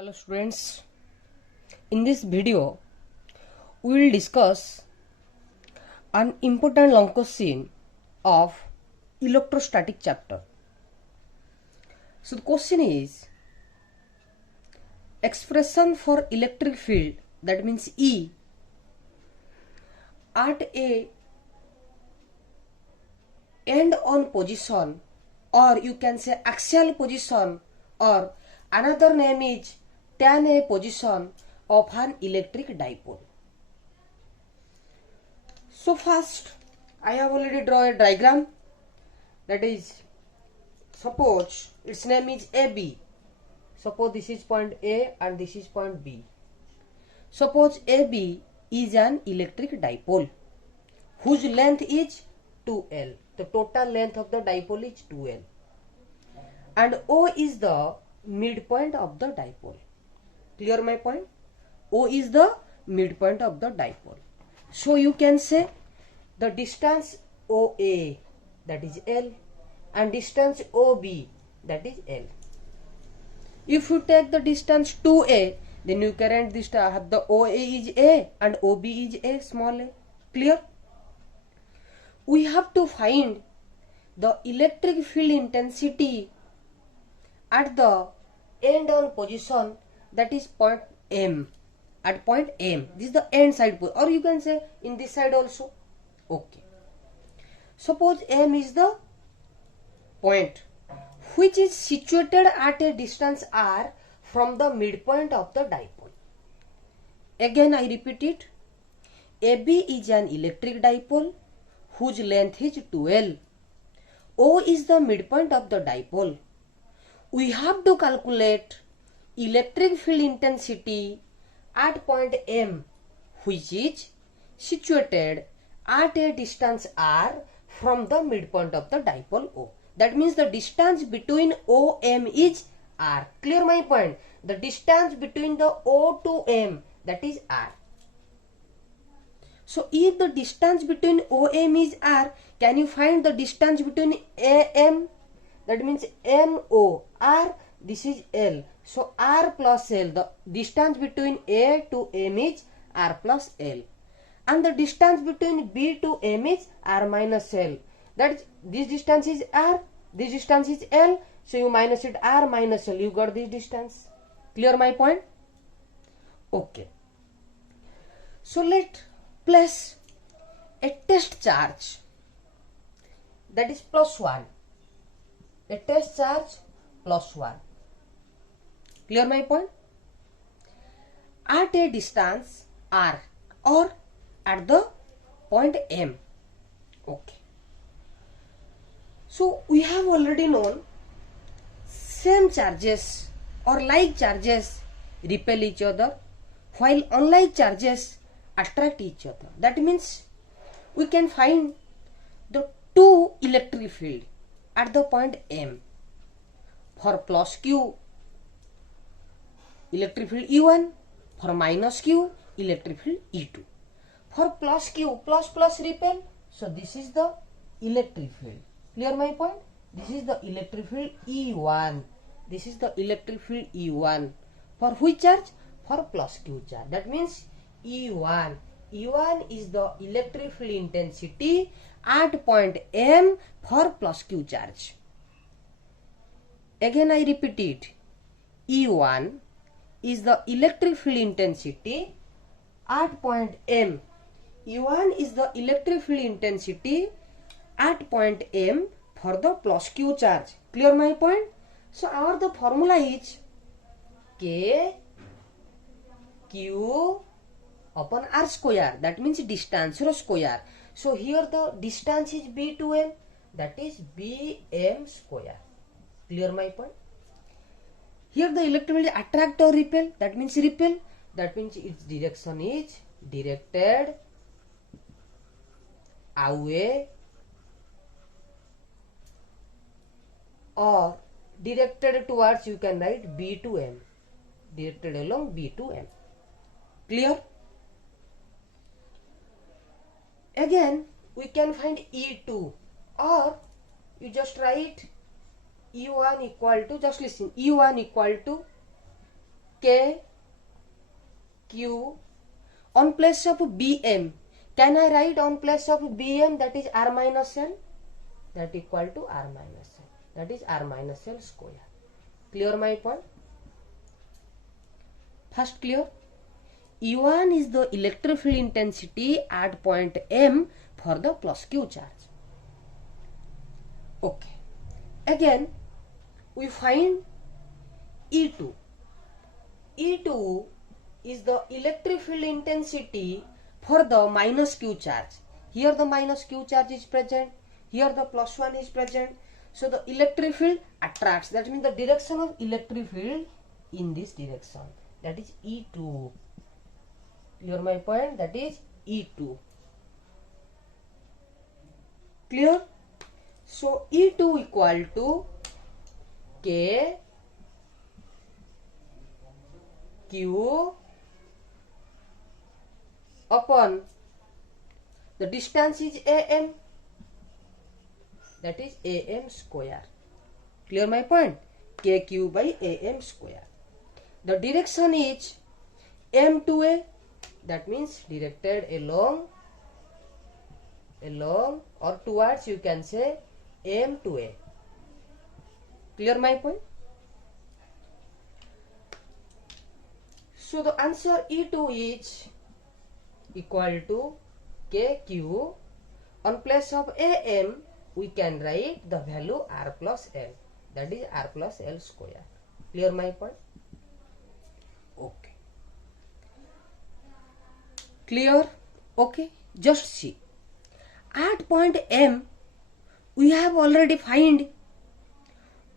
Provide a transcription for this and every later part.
Hello students, in this video we will discuss an important long question of electrostatic chapter. So the question is expression for electric field, that means E, at a end on position, or you can say axial position, or another name is tan A position of an electric dipole. So first I have already drawn a diagram, that is, suppose its name is AB. Suppose this is point A and this is point B. Suppose AB is an electric dipole whose length is 2L. The total length of the dipole is 2L. And O is the midpoint of the dipole. Clear my point? O is the midpoint of the dipole. So you can say the distance OA, that is L, and distance OB, that is L. If you take the distance 2A, then you can write this the OA is A and OB is A, small a. Clear? We have to find the electric field intensity at the end on position, that is point M. At point M, this is the end side, or you can say in this side also. Okay. Suppose M is the point which is situated at a distance R from the midpoint of the dipole. Again I repeat it. AB is an electric dipole whose length is 2L. O is the midpoint of the dipole. We have to calculate electric field intensity at point M, which is situated at a distance R from the midpoint of the dipole O. That means the distance between OM is R. Clear my point? The distance between the O to M, that is R. So if the distance between OM is R, can you find the distance between AM? That means MO, R, this is L. So R plus L, the distance between A to M is R plus L. And the distance between B to M is R minus L. That is, this distance is R, this distance is L. So you minus it R minus L, you got this distance. Clear my point? Okay. So let place a test charge, that is +1. A test charge +1. Clear my point? At a distance R or at the point M. Okay. So we have already known same charges or like charges repel each other, while unlike charges attract each other. That means we can find the two electric field at the point M. For plus Q, electric field E1. For minus Q, electric field E2. For plus Q, plus repel. So this is the electric field. Clear my point? This is the electric field E1. This is the electric field E1. For which charge? For plus Q charge. That means E1. E1 is the electric field intensity at point M for plus Q charge. Again I repeat it. E1 is the electric field intensity at point M. E1 is the electric field intensity at point M for the plus Q charge. Clear my point? So our the formula is K Q upon R square. That means distance square. So here the distance is B to M. That is BM square. Clear my point? Here the electric field attract or repel. That means repel. That means its direction is directed away or directed towards, you can write B to M. Directed along B to M. Clear? Again we can find E2, or you just write E1 equal to, just listen, E1 equal to K Q. On place of Bm, can I write on place of Bm, that is R minus L, that equal to R minus L, that is R minus L square. Clear my point? First clear? E1 is the electric field intensity at point M for the plus Q charge. Okay. Again, we find E2. E2 is the electric field intensity for the minus Q charge. Here the minus Q charge is present, here the plus 1 is present. So the electric field attracts, that means the direction of electric field in this direction, that is E2. Clear my point? That is E2. Clear? So E2 equal to K Q upon the distance is AM, that is AM square. Clear my point? KQ by AM square. The direction is M to A, that means directed along or towards, you can say M to A. Clear my point? So the answer E2 is equal to KQ. On place of AM, we can write the value R plus L, that is R plus L square. Clear my point? Okay. Clear? Okay. Just see. At point M, we have already find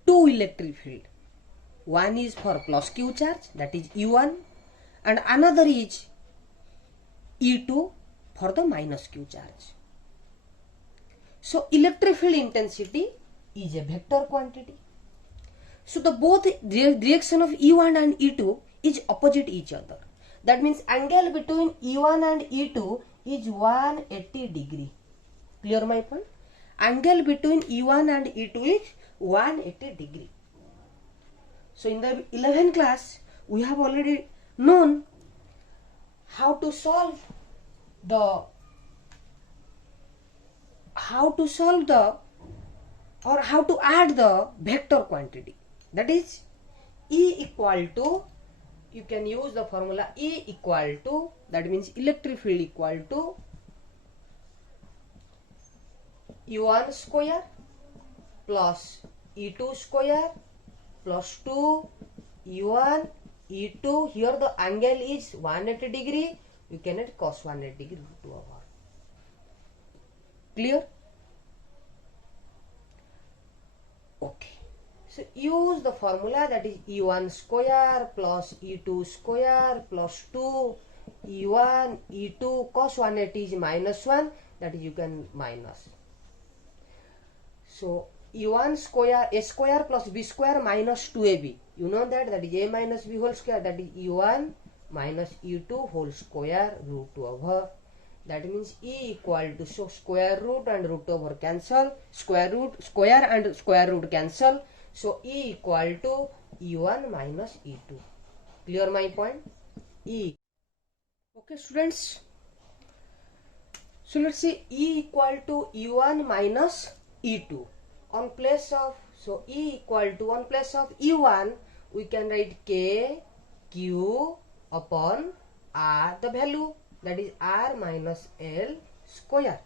two electric field. One is for plus Q charge, that is E1, and another is E2 for the minus Q charge. So electric field intensity is a vector quantity. So the both direction of E1 and E2 is opposite each other. That means angle between E1 and E2 is 180 degree. Clear my point? Angle between E1 and E2 is 180 degree. So in the 11th class, we have already known how to solve the or how to add the vector quantity. That is E equal to, you can use the formula E equal to, that means electric field equal to E1 square plus E2 square plus 2 E1 E2. Here the angle is 180 degree. You can add cos 180 degree to our. Clear? Okay. So use the formula, that is E1 square plus E2 square plus 2 E1 E2 cos 180 is minus 1, that is you can minus. So E1 square, A square plus B square minus 2AB. You know that is A minus B whole square, that is E1 minus E2 whole square root over. That means E equal to, so square root and root over cancel, square and square root cancel. So E equal to E1 minus E2. Clear my point? E. Okay students. So let's see E equal to E1 minus E2. On place of, so E equal to, on place of E1, we can write K Q upon R, the value, that is R minus L square,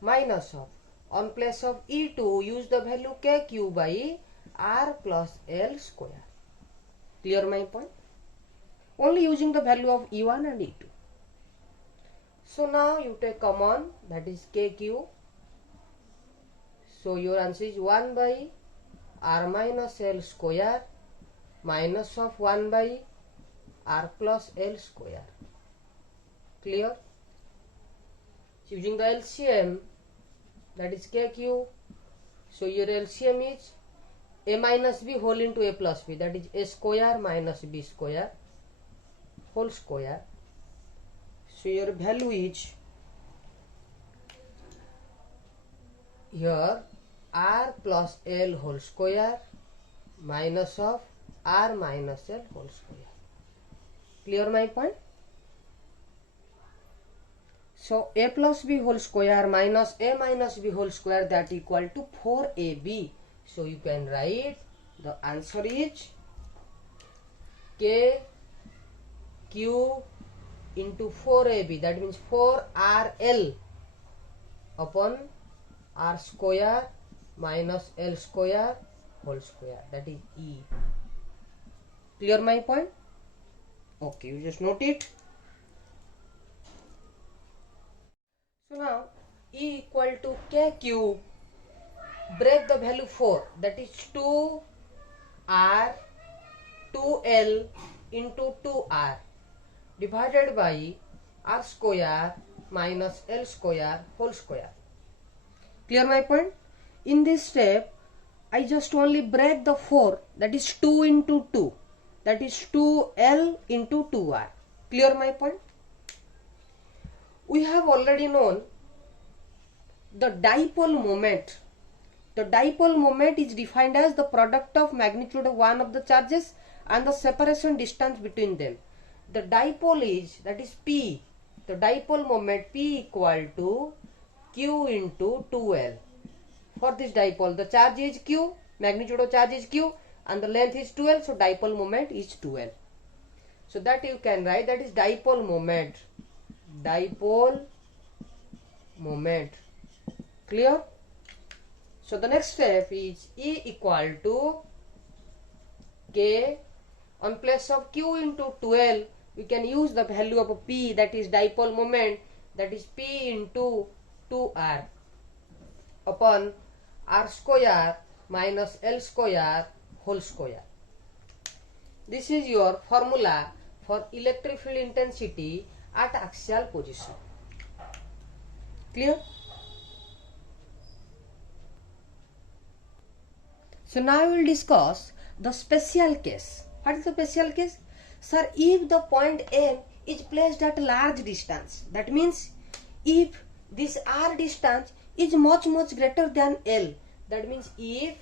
minus of, on place of E2, use the value KQ by R plus L square. Clear my point? Only using the value of E1 and E2. So now you take common, that is KQ. So your answer is 1 by R minus L square minus of 1 by R plus L square. Clear? Using the LCM, that is KQ. So your LCM is A minus B whole into A plus B, that is A square minus B square whole square. So your value is here R plus L whole square minus of R minus L whole square. Clear my point? So a plus b whole square minus a minus b whole square, that equal to 4ab. So you can write the answer is k q into 4ab, that means 4rl upon r square minus l square whole square, that is E. Clear my point? Okay, you just note it. So now E equal to k cube, break the value 4, that is 2r 2l into 2r divided by r square minus l square whole square. Clear my point? In this step I just only break the 4, that is 2 into 2, that is 2l into 2r. Clear my point? We have already known the dipole moment. The dipole moment is defined as the product of magnitude of one of the charges and the separation distance between them. The dipole is, that is P, the dipole moment P equal to Q into 2L. For this dipole, the charge is Q, magnitude of charge is Q, and the length is 2L, so dipole moment is 2L. So that you can write, that is dipole moment. Dipole moment. Clear? So the next step is E equal to K. On place of Q into 2L, we can use the value of P, that is dipole moment, that is P into 2R upon R square minus L square whole square. This is your formula for electric field intensity at axial position. Clear? So now we will discuss the special case. What is the special case? Sir, if the point M is placed at a large distance, that means if this R distance is much greater than L, that means if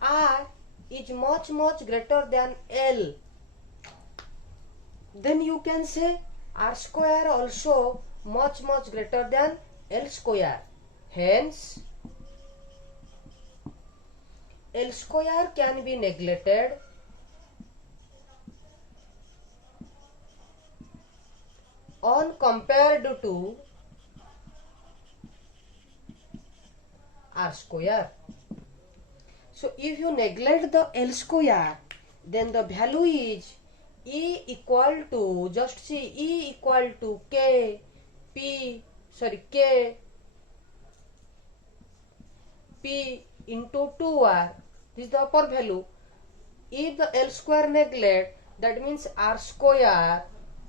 R is much greater than L, then you can say R square also much greater than L square. Hence, L square can be neglected on compared to R square. So if you neglect the L square, then the value is E equal to, just see, E equal to K P into 2R. This is the upper value. If the L square neglect, that means R square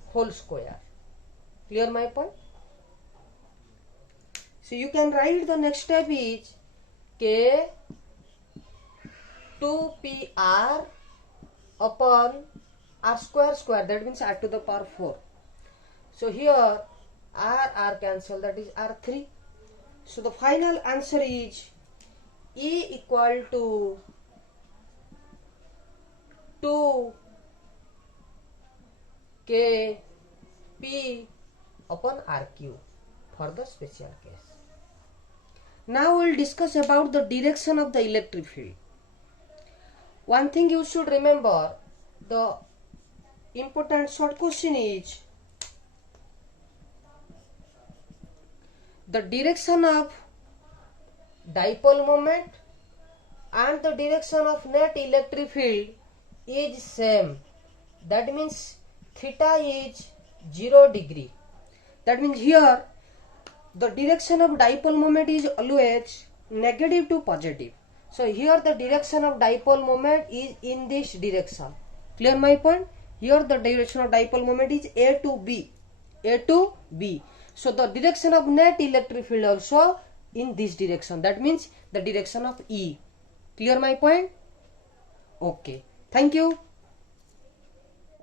whole square. Clear my point? So you can write the next step is K 2PR upon R square, that means R to the power 4. So here R cancel, that is R3. So the final answer is E equal to 2 KP upon RQ for the special case. Now we will discuss about the direction of the electric field. One thing you should remember, the important short question is the direction of dipole moment and the direction of net electric field is same. That means theta is 0 degree. That means here the direction of dipole moment is always negative to positive. So here the direction of dipole moment is in this direction. Clear my point? Here the direction of dipole moment is A to B. So the direction of net electric field also in this direction. That means the direction of E. Clear my point? Okay. Thank you.